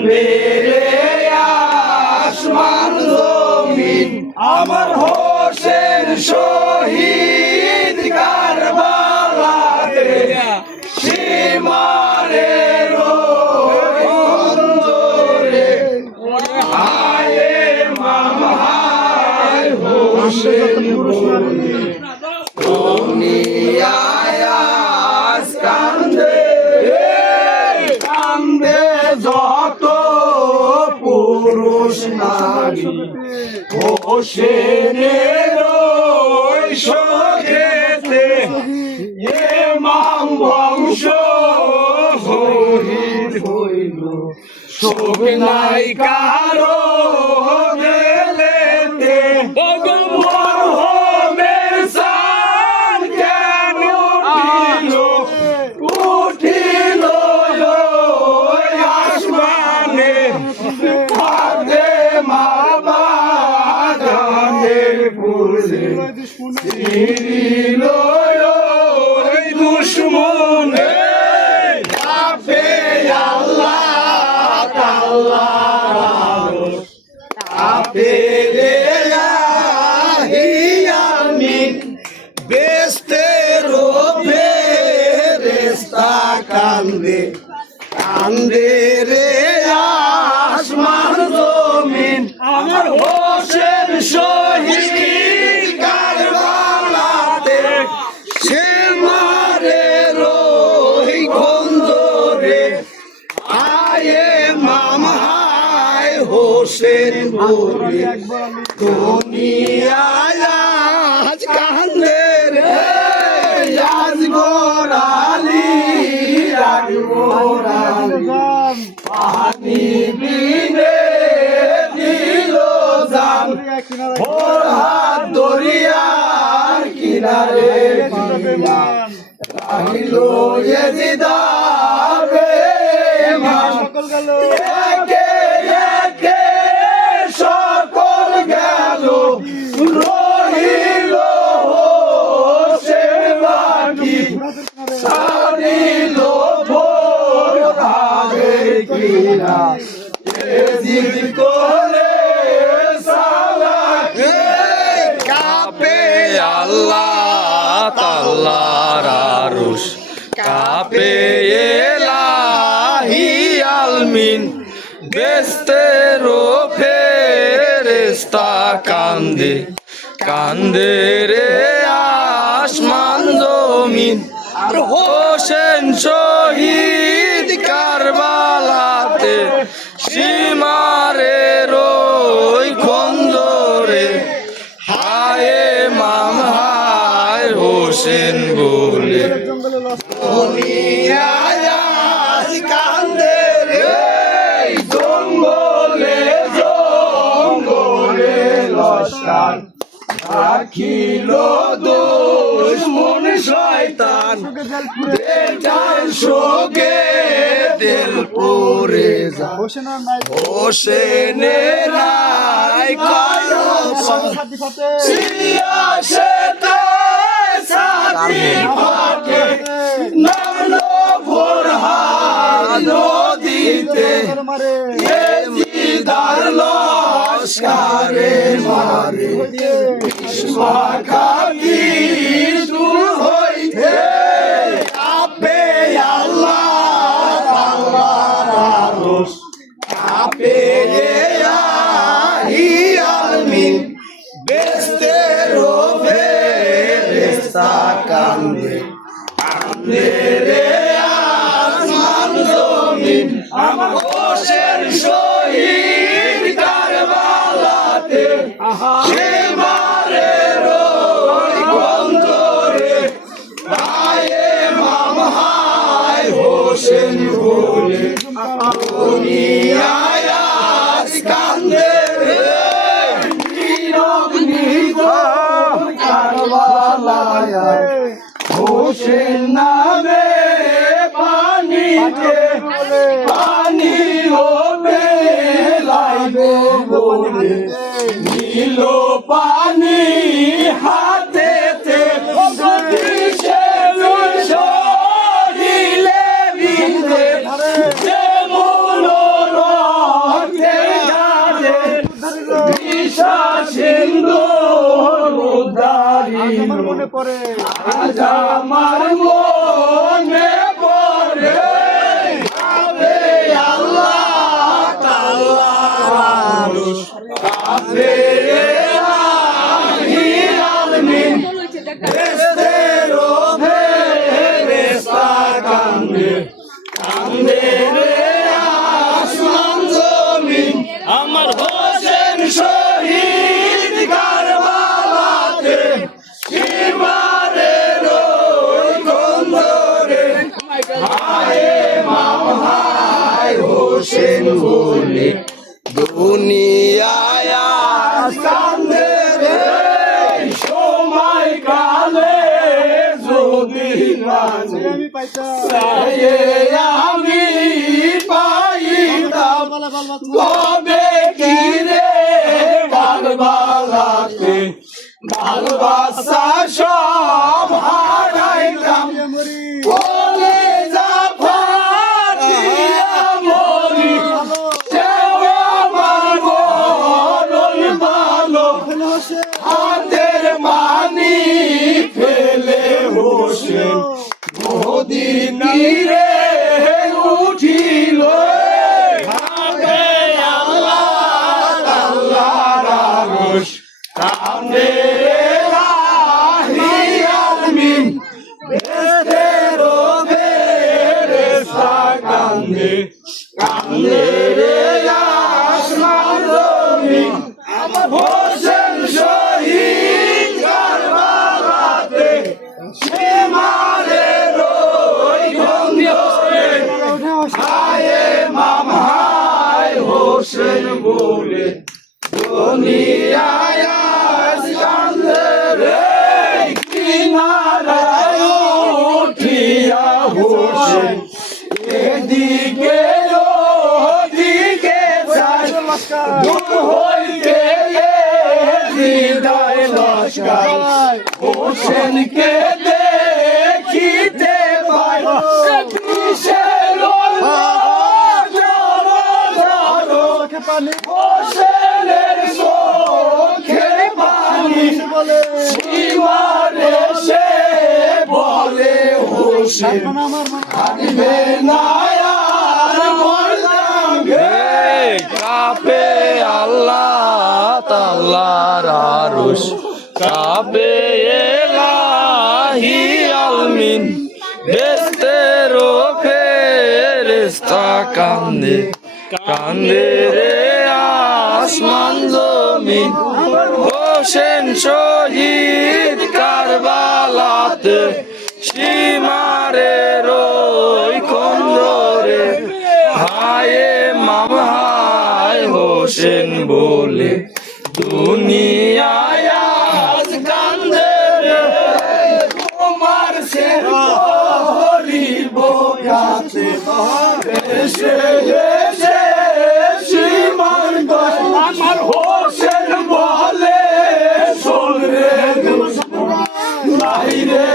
মেরে আসমান জমিন আমার হোসেন শহীদ কারবালাতে সীমারে রঞ্জরে হায় মামা হায় হোসেন দুনিয়ায় কান্দে কান্দে যত পুরুষ নারী হোসেনের শোকেতে ইমাম বংশ শহীদ হইল শোক নাই কারো দিলেতে মরহুমের সান কেন উঠিল আসমানে কাঁদে মা বাগানের ফুলে ছিড়িল দুশ্মনে কাঁপে আল্লাহ তাআলার কাঁপে আমিন বেস্তের ফেরেশতা কান্দে কান্দে রে আসমান জমিন আমার হোসেন শহীদ কারবালাতে সে মারে রই খন্দরে আয়ে মামা হায় হোসেন বলে দুনিয়ায় আজ কান্দে রে আজ গোরালি আজ গোরালি পানি বিনে দিল জান ওর হাত দরিয়ার কিনারে রাহিল এজিদাবে একে একে সকল গেল রহিল সে বাকি সারিল ভোর আগে কিনা এজিদ করে সালাকে কাঁপে আল্লাহ তাআলার আরশ কাঁপে ইলাহি আলমিন বেস্তের ফেরেশতা কান্দে কান্দে রে আসমান জমিন হোসেন শহীদ কারবালাতে সীমারে রই খন্দরে হায় মামা হায় হোসেন বলে দুনিয়ায় আজ কান্দে রে জঙ্গলে জঙ্গলে লস্কার রাখিল দুশ্মন শয়তান বেটার শোকে দিল পড়ে যা হোসেনের নাই কারো সিয়াসতে সাথী ফাটে নামলো ভোরহান নদীতে এজিদার লস্কারে মারে মাখাতি দূর হইতে কাঁপে আল্লাহ তাআলার আরশ কাঁপে ইলাহি আলমিন বেস্তের ফেরেশতা কান্দে কান্দে রে আসমান জমিন আমার হোসেন শহীদ কারবালাতে সে মারে রই খন্দরে আয়ে মামা হায় হোসেন বলে দুনিয়ায় আজ কান্দে রে নিরগ্নিত কারবালায় হোসেন নামে পানিতে পানি হবে লাইবে বলে নীল পানি হাতেতে শরীরে বিন্দে যেমন মনে পড়ে আজ আমার মনে পড়ে আবে আল্লাহ তাআলার আরশ আবে ইলাহি আলমিন বেস্তেরো ফেরেশতা কান্দে কান্দে রে আসমান জমিন আমার হোসেন শহীদ কারবালাতে সীমারের ওই গন্ধরে হায় মাম হায় হোসেন বলে দুনিয়ায় আজ কান্দে রে সময় কালে যদি মানে আমি পাইতাম কবে কি রে কারবালাতে ভালোবাসা সব হারাইলাম বলে যা ফাটিয়া মরি সেও আমার মরণ ভালো হাতের পানি ফেলে হোসেন নদীর তীরে উঠিল ভাবে আল্লাহ আল্লাহর আরশ কান্দে ইলাহি আলমিন বেস্তেরো ফেরেশতা কান্দে কান্দে রে আসমান জমিন আমার হোসেন শহীদ কারবালাতে সীমারের ওই গন্ধরে হায় মাম হায় হোসেন বলে দুনিয়ায় আজ কান্দে রে কিনারায় উঠিয়া হোসেন এদিকে ওদিকে চাই দূর হইতে হৃদয় লস্কর হোসেনকে দেখিতে পাই কিসের হোসেনের চোখে পানি সীমারে সে বলে হোসেন আনবে না আর মরলাম গে কাঁপে আল্লাহ তাআলার আরশ কাঁপে ইলাহি আলমিন বেস্তেরো ফেরেশতা কান্দে কান্দে রে আসমান জমিন হোসেন শহীদ কারবালাতে সীমারের ওই কন্দরে হায় মাম হায় হোসেন বলে দুনিয়ায় আজ কান্দে রে তোমার সে হরিব কাছে এসে এসে সীমার আমার হোসেন বলে শোন রে নাই রে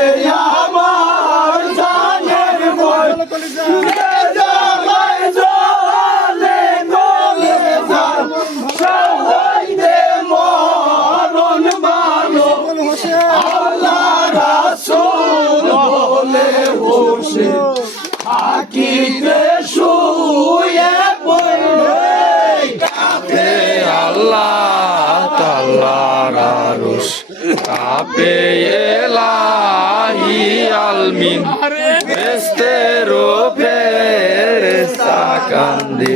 আমার জানের বল জাগায় জলে গলে যান সবাই দে মরণ ভালো আল্লাহ রাসূল বলে হোসেন থাকিতে শুয়ে পড়ে কাঁপে আল্লাহ তাআলার আরশ কাঁপে ইলাহি আলমিন বেস্তেরো ফেরেশতা কান্দে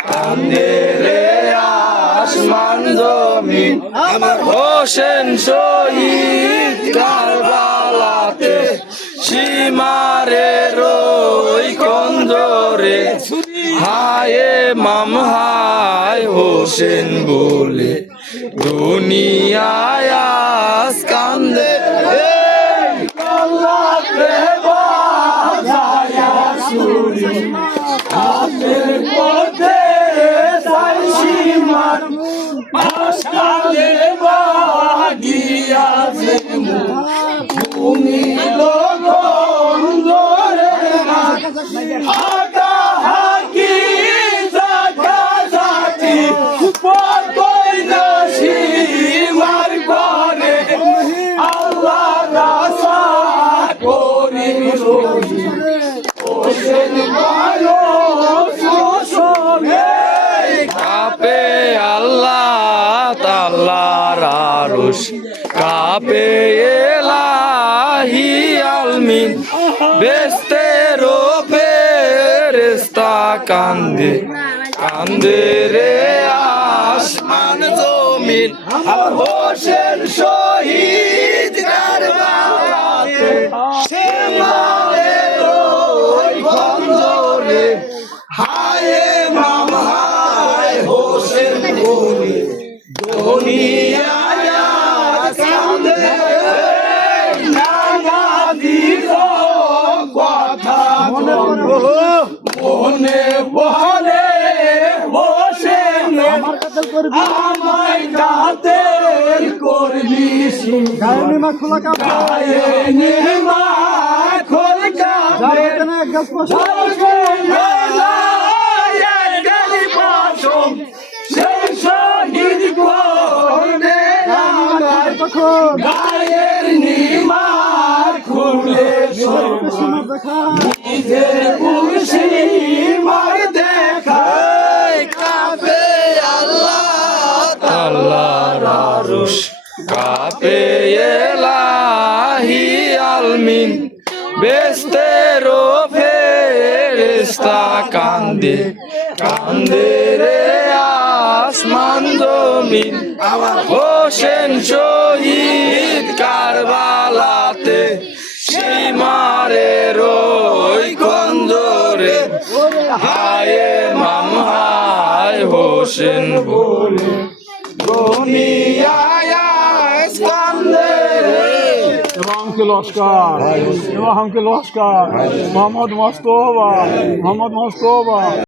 কান্দে রে আসমান জমিন আমার হোসেন শহীদ কারবালাতে সীমারের ওই কন্দরে হায় মাম হায় হোসেন বলে দুনিয়ায় আজ কান্দে আল্লাহকে বাজায়া সুরি হাতের পথে যাই সীমার আশকালে বাগিয়াছে ভূমি লোকরে হাকা হাকি জাগা জাতি পতই না সীমার করে হোসেন মায়ের শোষণে কাপে আল্লাহ তাআলার আরশ কাপে এলাহি আলমিন বেস্তেরো ফেরেশতা কান্দে কান্দে রে আসমান জমিন হোসেন শহীদ কারবালাতে সে মায়ের ওই খঞ্জরে হায় মাম হায় হোসেন বলে দুনিয়ায় কান্দে নানা দিল কথা মনে পড়ে হোসেন আমায় কাতের করবি গায়ে মা খোলা গায়ে মা খোলা গায়ের নিমার খুলে নিজের পুরুষি মার দেখা কাপে আল্লাহ তাআলার আরশ কাপে এলাহি আলমিন বেস্তেরো ফেরেশতা কান্দে কান্দে রে আসমান জমিন হোসেন শহীদ কারবালাতে সীমারের ওই খঞ্জরে হায় মাম হায় হোসেন বলে দুনিয়ায় কান্দে हमके लश्कर हमके लश्कर मोहम्मद मस्तोबा